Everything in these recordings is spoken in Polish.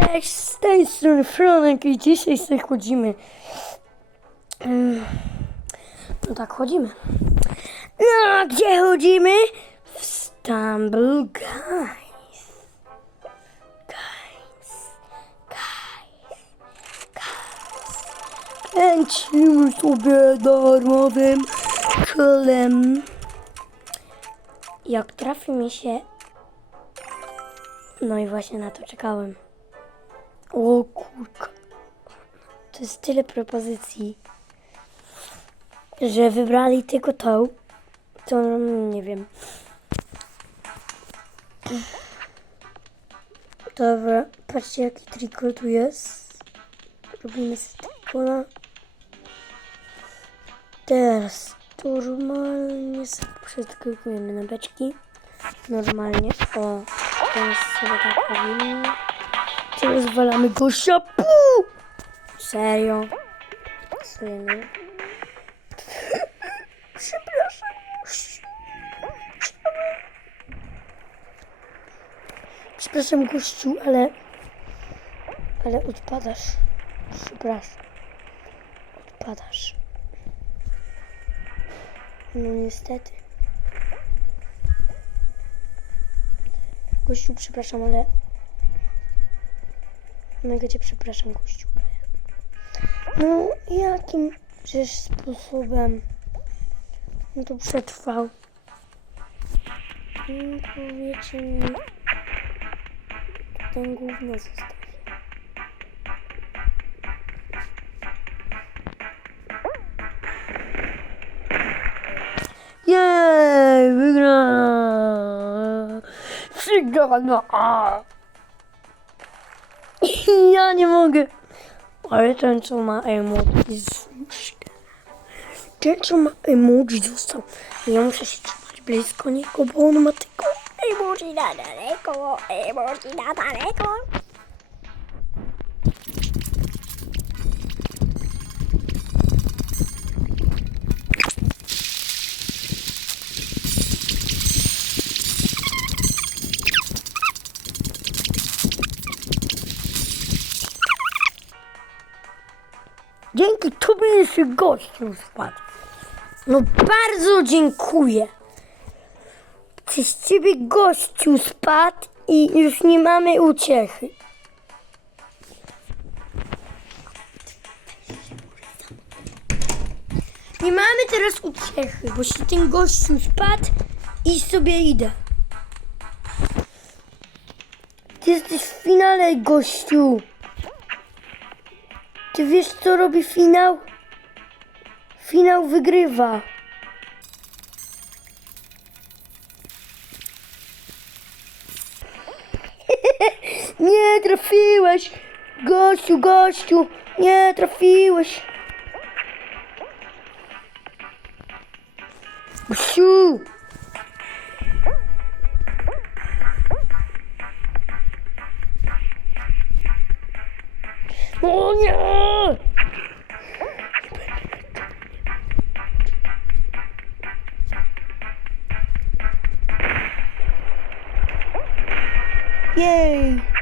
Cześć, z tej strony Franek i dzisiaj sobie chodzimy. No tak, chodzimy. No, a gdzie chodzimy? W Stumble Guys. Guys. Guys. Guys. Kręcimy sobie darmowym kolem. Jak trafi mi się no i właśnie na to czekałem. O kurka. To jest tyle propozycji, że wybrali tylko tą, to nie wiem. Dobra, patrzcie jaki trikol tu jest. Robimy z trikola. Teraz normalnie sobie przedklikujemy na beczki. Normalnie. O, teraz sobie tak robimy. Teraz zwalamy gościa. Puu! Serio. Pasujemy. Przepraszam. Przepraszam gościu, ale... Ale odpadasz. Przepraszam. Odpadasz. No niestety. Gościu, przepraszam, ale... Mega cię przepraszam, gościu. No, jakim żeś sposobem no to przetrwał? Mm, Powiecie mi, ten gówno zostawię. Jej, wygrana! Wygrana! Ja nie mogę. Ale ten, co ma emoji, ten, co ma emoji, został. Ja muszę się trzymać blisko niego, bo on ma tylko emoji na daleko, emoji na daleko. Dzięki tobie jeszcze gościu spadł. No bardzo dziękuję. Przez ciebie gościu spadł i już nie mamy uciechy. Nie mamy teraz uciechy, bo się ten gościu spadł i sobie idę. Ty jesteś w finale, gościu. Ty wiesz, co robi finał? Finał wygrywa. Nie trafiłeś! Gościu, gościu! Nie trafiłeś! Gościu! O nie! Jej!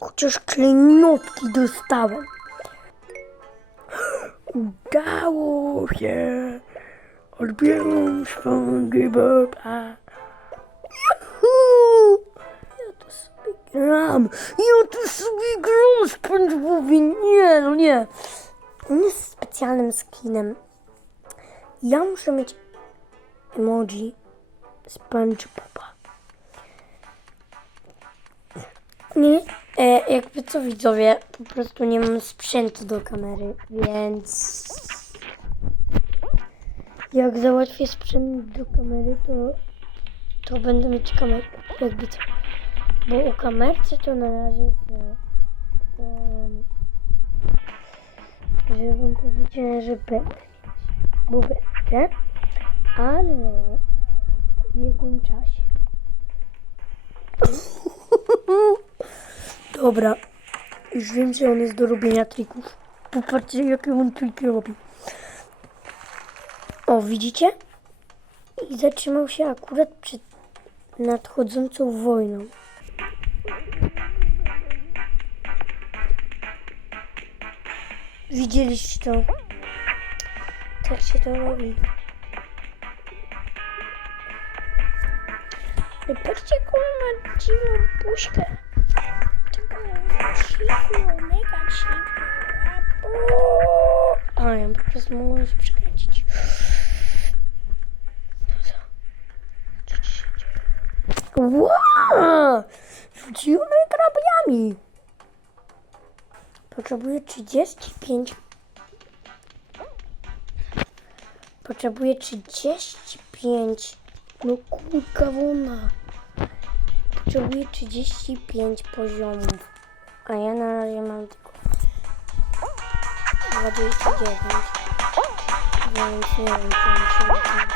Chociaż klejnotki dostałem. Udało się. Odbieram szwangi baba. Juhu! Ja to sobie gram. Ja to sobie gram SpongeBobie. Nie, no nie. On jest specjalnym skinem. Ja muszę mieć emoji SpongeBoba. Nie, e, jakby co widzowie, po prostu nie mam sprzętu do kamery, więc jak załatwię sprzęt do kamery, to, to będę mieć kamerę, jakby co. Bo o kamerce to na razie to, um, że wam powiedziałem, że będę bo będę, ale w biegłym czasie. Dobra. Już wiem, że on jest do robienia trików. Popatrzcie, jakie on triki robi. O, widzicie? I zatrzymał się akurat przed nadchodzącą wojną. Widzieliście to? Tak się to robi. Patrzcie, ma dziwną puszkę. Dziwną. A ja po prostu mogłem się przekręcić. No co? Co ci się dzieje? Wow! Rzuciłem grabiami. Potrzebuję 35. Potrzebuję 35. No kurka wona. Potrzebuję 35 poziomów. A ja na razie mam tylko 29. Więc nie wiem, czy uda.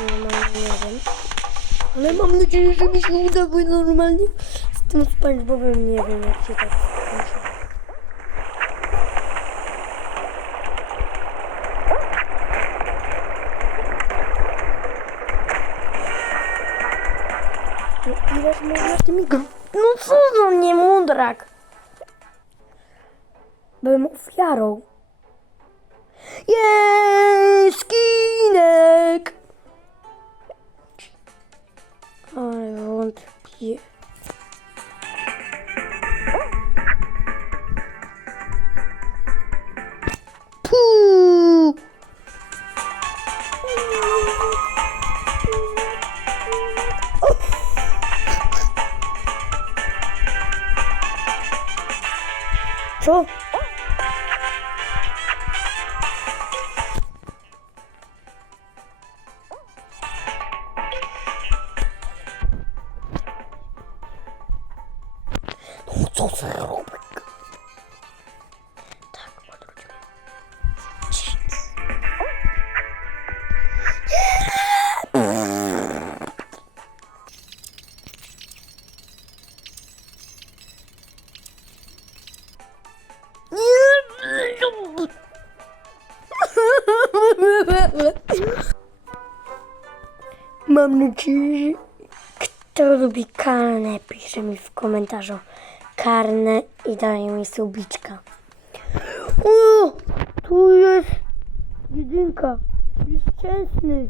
Nie mam, nie wiem. Ale mam nadzieję, że mi się uda, bo normalnie z tym SpongeBobem nie wiem, jak się tak Byłem ofiarą. Jest skinek! Ale wątpię. Puuu! Co? Mam nadzieję, kto lubi karne, pisze mi w komentarzu karne i daje mi subiczka. O, tu jest jedynka. Jest szczęsny.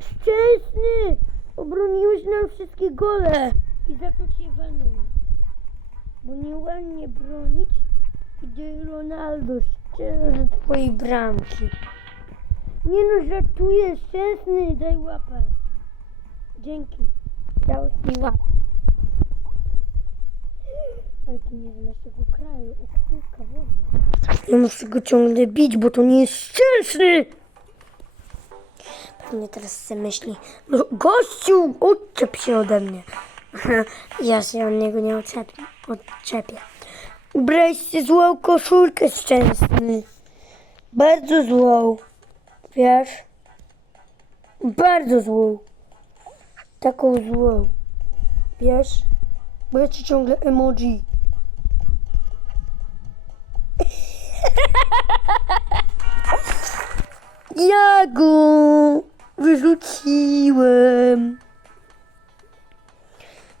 Szczęsny! Obroniłeś nam wszystkie gole. I za to cię walnąłem. Bo nieładnie bronić, gdy Ronaldo strzela ze twojej bramki. Nie no, żartuję. Szczęsny, daj łapę. Dzięki. Dałeś mi łapę. Ale to nie z naszego kraju. O kurka muszę go ciągle bić, bo to nie jest szczęsny. Pewnie teraz sobie myśli, no gościu, odczep się ode mnie. Ja się od niego nie odczepię. odczepię. Ubrałeś się złą koszulkę szczęsny. Bardzo złą. Wiesz? Bardzo złą. Taką złą. Wiesz? Bo ja ci ciągle emoji. Ja go wyrzuciłem.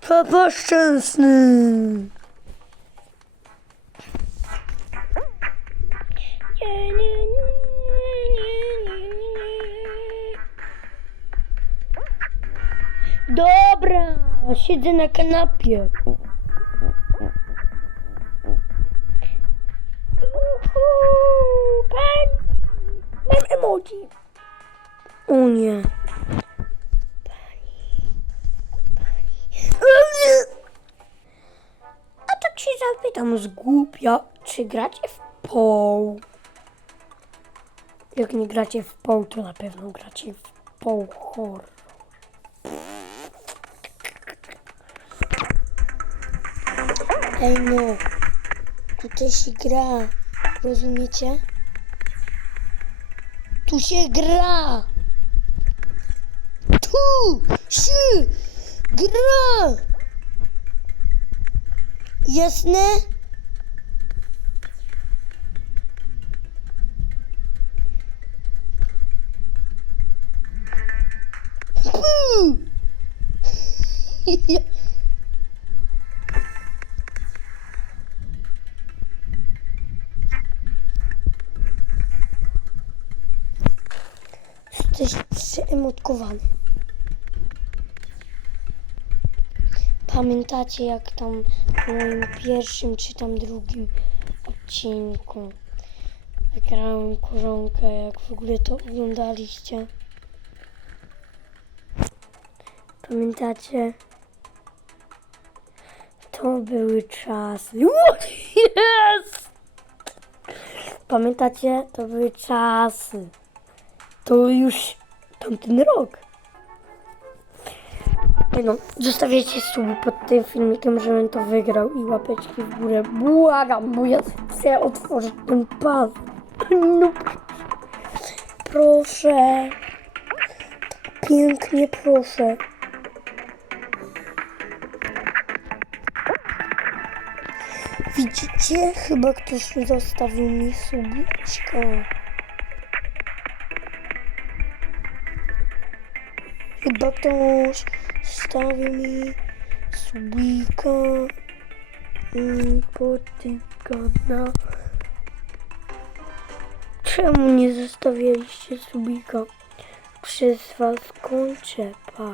Papa szczęsny. Nie, Dobra, siedzę na kanapie. Uhu, pani. Mam emoji. O nie. A tak się zapytam z głupia, czy gracie w poł? Jak nie gracie w poł, to na pewno gracie w poł horror. Ej no, tutaj się gra, rozumiecie? Tu się gra! Tu się gra! Jasne? Jesteś przeemotkowany. Pamiętacie jak tam w moim pierwszym czy tam drugim odcinku grałem koronkę, jak w ogóle to oglądaliście? Pamiętacie? To były czasy. Yes! Pamiętacie? To były czasy. To już tamten rok. No, zostawiajcie suby pod tym filmikiem, żebym to wygrał i łapeczki w górę. Błagam, bo ja chcę otworzyć ten pas. No, proszę. Pięknie proszę. Widzicie? Chyba ktoś zostawił mi subiczka. Chyba ktoś stawił mi subika i pod tym kanał. Czemu nie zostawialiście subika? Przez was kończę, pa.